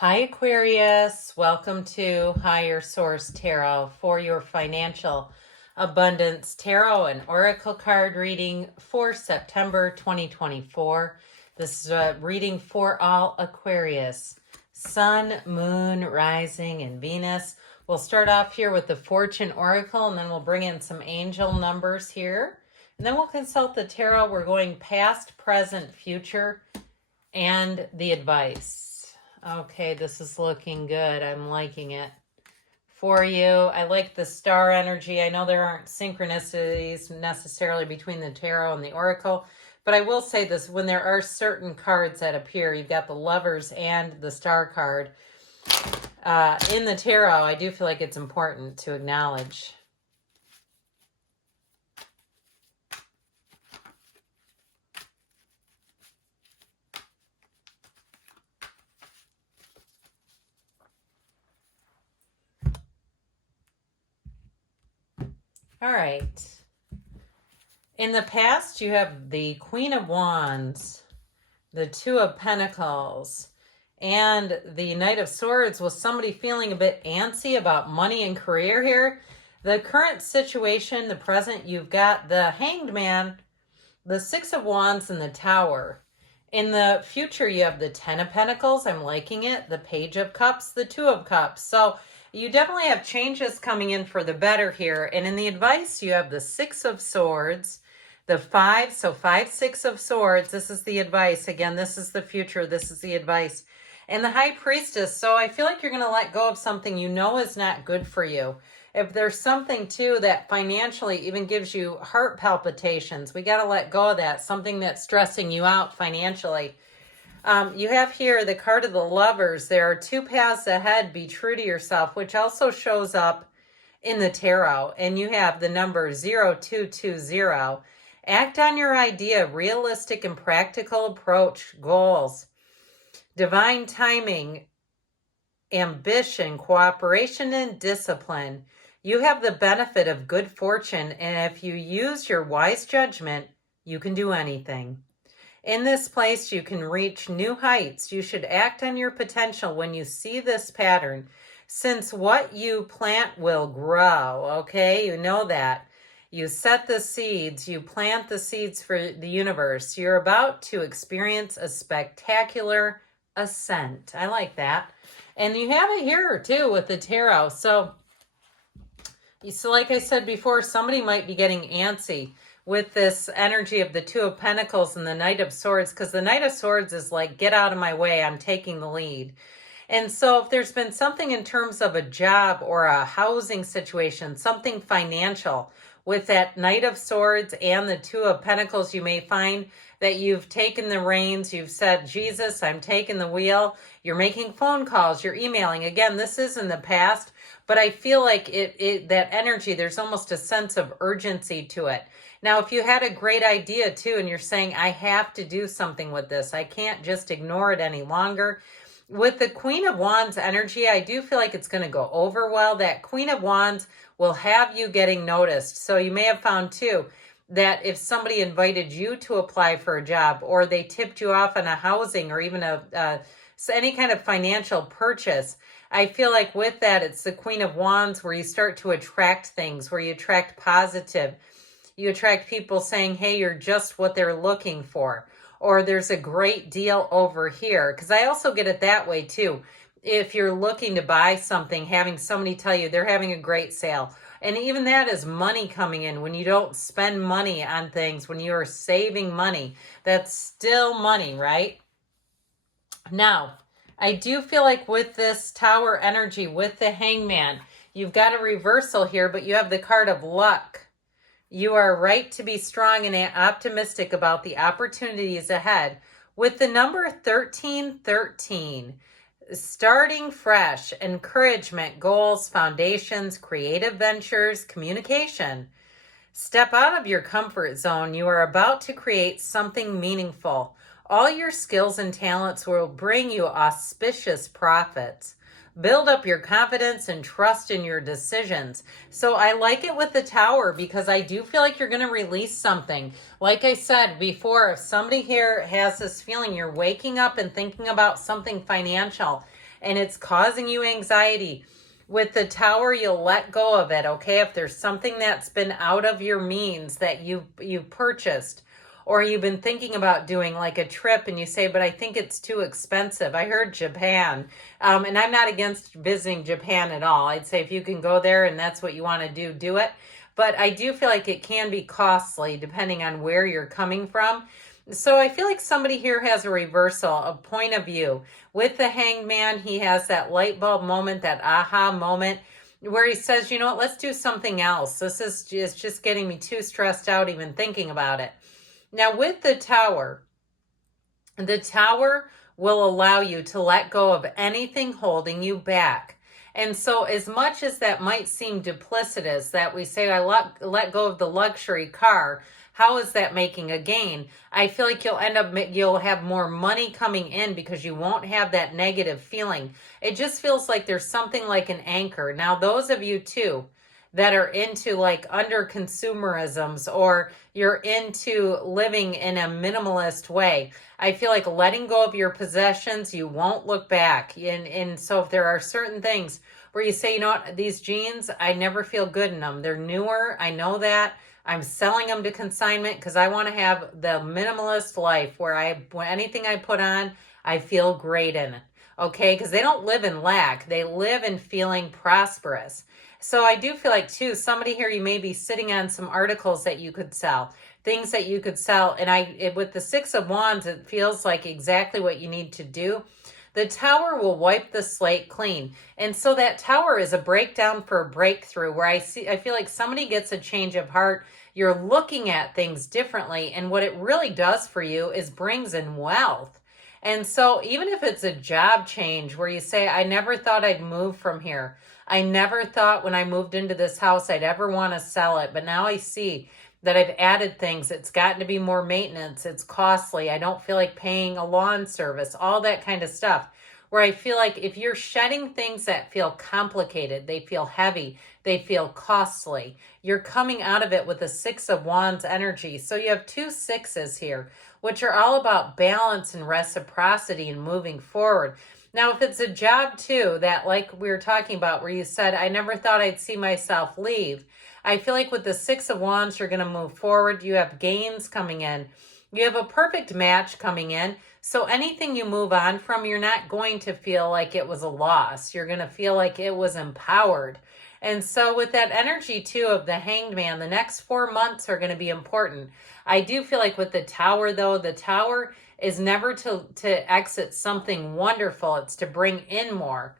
Hi, Aquarius. Welcome to Higher Source Tarot for your financial abundance tarot and oracle card reading for September 2024. This is a reading for all Aquarius, Sun, Moon, Rising, and Venus. We'll start off here with the Fortune Oracle, and then we'll bring in some angel numbers here. And then we'll consult the tarot. We're going past, present, future, and the advice. Okay, this is looking good. I'm liking it for you. I like the star energy. I know there aren't synchronicities necessarily between the tarot and the oracle, but I will say this, when there are certain cards that appear, you've got the Lovers and the star card. In the tarot, I do feel like it's important to acknowledge. All right. In the past, you have the Queen of Wands, the Two of Pentacles, and the Knight of Swords with somebody feeling a bit antsy about money and career here. The current situation, the present, you've got the Hanged Man, the Six of Wands, and the Tower. In the future, you have the Ten of Pentacles. I'm liking it. The Page of Cups, the Two of Cups. So you definitely have changes coming in for the better here. And in the advice, you have the Six of Swords, the Five, so 5, 6 of Swords. This is the advice. Again, this is the future. This is the advice. And the High Priestess. So I feel like you're going to let go of something you know is not good for you. If there's something, too, that financially even gives you heart palpitations, we got to let go of that. Something that's stressing you out financially. You have here the card of the Lovers. There are two paths ahead. Be true to yourself, which also shows up in the tarot. And you have the number 0220. Act on your idea, realistic and practical approach, goals, divine timing, ambition, cooperation, and discipline. You have the benefit of good fortune, and if you use your wise judgment, you can do anything. In this place, you can reach new heights. You should act on your potential when you see this pattern, since what you plant will grow, okay? You know that. You set the seeds, you plant the seeds for the universe. You're about to experience a spectacular ascent. I like that. And you have it here, too, with the tarot. So like I said before, somebody might be getting antsy with this energy of the Two of Pentacles and the Knight of Swords, because the Knight of Swords is like, get out of my way, I'm taking the lead. And so if there's been something in terms of a job or a housing situation, something financial, with that Knight of Swords and the Two of Pentacles, you may find that you've taken the reins. You've said, Jesus, I'm taking the wheel. You're making phone calls. You're emailing. Again, this is in the past, but I feel like that energy, there's almost a sense of urgency to it. Now, if you had a great idea too, and you're saying, I have to do something with this, I can't just ignore it any longer. With the Queen of Wands energy, I do feel like it's going to go over well. That Queen of Wands will have you getting noticed. So you may have found too that if somebody invited you to apply for a job, or they tipped you off on a housing, or even any kind of financial purchase, I feel like with that, it's the Queen of Wands where you start to attract things, where you attract positive. You attract people saying, hey, you're just what they're looking for. Or there's a great deal over here. Because I also get it that way too. If you're looking to buy something, having somebody tell you they're having a great sale. And even that is money coming in. When you don't spend money on things, when you are saving money, that's still money, right? Now, I do feel like with this Tower energy, with the Hangman, you've got a reversal here, but you have the card of luck. You are right to be strong and optimistic about the opportunities ahead. With the number 1313, starting fresh, encouragement, goals, foundations, creative ventures, communication. Step out of your comfort zone. You are about to create something meaningful. All your skills and talents will bring you auspicious profits. Build up your confidence and trust in your decisions. So I like it with the Tower because I do feel like you're going to release something. Like I said before, if somebody here has this feeling you're waking up and thinking about something financial, and it's causing you anxiety. With the Tower, you'll let go of it, okay? If there's something that's been out of your means that you purchased, or you've been thinking about doing like a trip and you say, but I think it's too expensive. I heard Japan, and I'm not against visiting Japan at all. I'd say if you can go there and that's what you want to do it. But I do feel like it can be costly depending on where you're coming from. So I feel like somebody here has a reversal, a point of view. With the Hanged Man, he has that light bulb moment, that aha moment, where he says, you know what, let's do something else. This is just getting me too stressed out even thinking about it. Now with the Tower will allow you to let go of anything holding you back. And so as much as that might seem duplicitous, that we say, I let go of the luxury car, how is that making a gain? I feel like you'll have more money coming in because you won't have that negative feeling. It just feels like there's something like an anchor. Now, those of you too that are into like under consumerisms, or you're into living in a minimalist way, I feel like letting go of your possessions, you won't look back. And so if there are certain things where you say, you know what, these jeans, I never feel good in them. They're newer. I know that. I'm selling them to consignment because I want to have the minimalist life where anything I put on, I feel great in it. Okay, because they don't live in lack. They live in feeling prosperous. So I do feel like too, somebody here, you may be sitting on some articles that you could sell, things that you could sell. And with the Six of Wands, it feels like exactly what you need to do. The Tower will wipe the slate clean. And so that Tower is a breakdown for a breakthrough, where I feel like somebody gets a change of heart. You're looking at things differently. And what it really does for you is brings in wealth. And so even if it's a job change where you say, I never thought I'd move from here. I never thought when I moved into this house I'd ever want to sell it. But now I see that I've added things. It's gotten to be more maintenance. It's costly. I don't feel like paying a lawn service, all that kind of stuff. Where I feel like if you're shedding things that feel complicated, they feel heavy, they feel costly, you're coming out of it with a Six of Wands energy. So you have two sixes here, which are all about balance and reciprocity and moving forward. Now, if it's a job too, that like we were talking about, where you said, I never thought I'd see myself leave. I feel like with the Six of Wands, you're going to move forward. You have gains coming in. You have a perfect match coming in. So anything you move on from, you're not going to feel like it was a loss. You're going to feel like it was empowered. And so with that energy too of the Hanged Man, the next 4 months are going to be important. I do feel like with the Tower though, the Tower is never to exit something wonderful. It's to bring in more.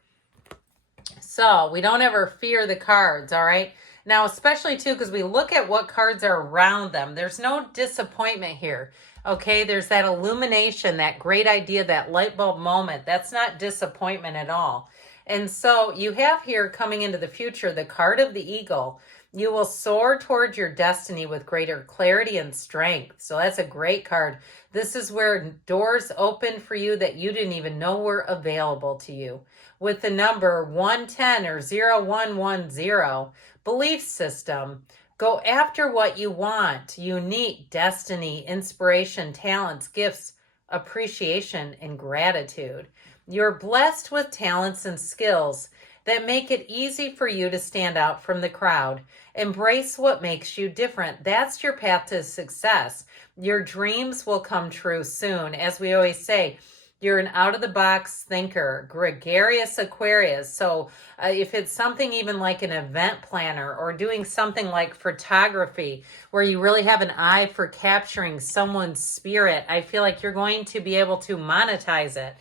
So we don't ever fear the cards, all right? Now, especially too, because we look at what cards are around them. There's no disappointment here, okay? There's that illumination, that great idea, that light bulb moment. That's not disappointment at all. And so you have here coming into the future, the card of the Eagle. You will soar towards your destiny with greater clarity and strength. So that's a great card. This is where doors open for you that you didn't even know were available to you. With the number 110 or 0110, belief system, go after what you want. Unique destiny, inspiration, talents, gifts, appreciation, and gratitude. You're blessed with talents and skills that make it easy for you to stand out from the crowd. Embrace what makes you different. That's your path to success. Your dreams will come true soon. As we always say, you're an out-of-the-box thinker, gregarious Aquarius. So if it's something even like an event planner or doing something like photography where you really have an eye for capturing someone's spirit, I feel like you're going to be able to monetize it.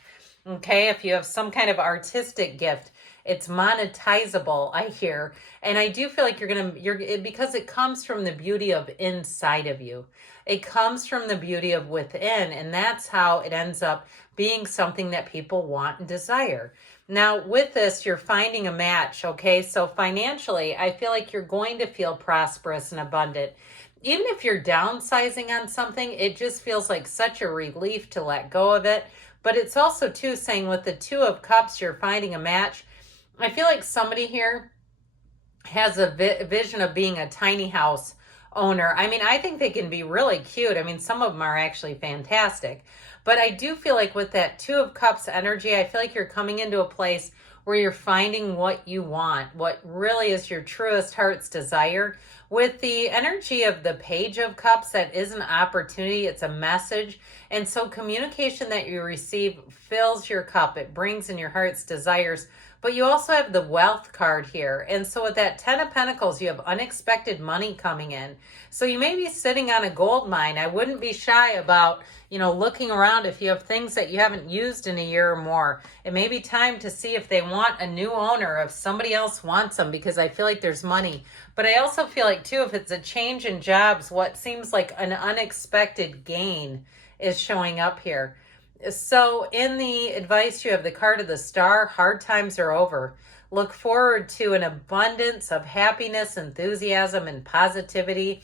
Okay, if you have some kind of artistic gift, it's monetizable, I hear. And I do feel like because it comes from the beauty of inside of you. It comes from the beauty of within, and that's how it ends up being something that people want and desire. Now, with this, you're finding a match, okay? So financially, I feel like you're going to feel prosperous and abundant. Even if you're downsizing on something, it just feels like such a relief to let go of it. But it's also, too, saying with the Two of Cups, you're finding a match. I feel like somebody here has a vision of being a tiny house owner. I mean, I think they can be really cute. I mean, some of them are actually fantastic. But I do feel like with that Two of Cups energy, I feel like you're coming into a place where you're finding what you want, what really is your truest heart's desire. With the energy of the Page of Cups, that is an opportunity, it's a message. And so communication that you receive fills your cup, it brings in your heart's desires. But you also have the Wealth card here. And so with that Ten of Pentacles, you have unexpected money coming in. So you may be sitting on a gold mine. I wouldn't be shy about, looking around if you have things that you haven't used in a year or more. It may be time to see if they want a new owner, if somebody else wants them, because I feel like there's money. But I also feel like, too, if it's a change in jobs, what seems like an unexpected gain is showing up here. So in the advice, you have the card of the Star. Hard times are over. Look forward to an abundance of happiness, enthusiasm, and positivity.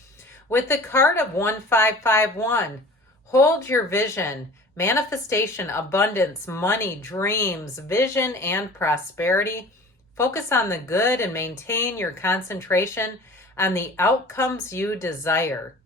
With the card of 1551, hold your vision, manifestation, abundance, money, dreams, vision, and prosperity. Focus on the good and maintain your concentration on the outcomes you desire.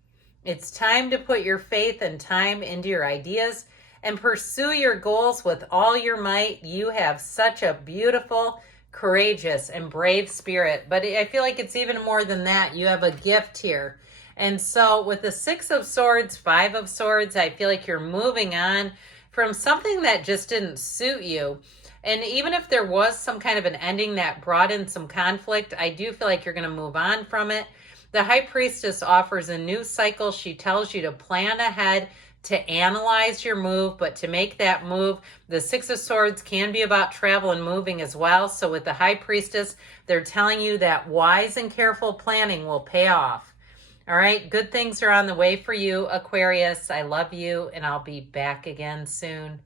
It's time to put your faith and time into your ideas and pursue your goals with all your might. You have such a beautiful, courageous, and brave spirit. But I feel like it's even more than that. You have a gift here. And so with the Six of Swords, Five of Swords, I feel like you're moving on from something that just didn't suit you. And even if there was some kind of an ending that brought in some conflict, I do feel like you're going to move on from it. The High Priestess offers a new cycle. She tells you to plan ahead, to analyze your move, but to make that move. The Six of Swords can be about travel and moving as well. So with the High Priestess, they're telling you that wise and careful planning will pay off. All right, good things are on the way for you, Aquarius. I love you, and I'll be back again soon.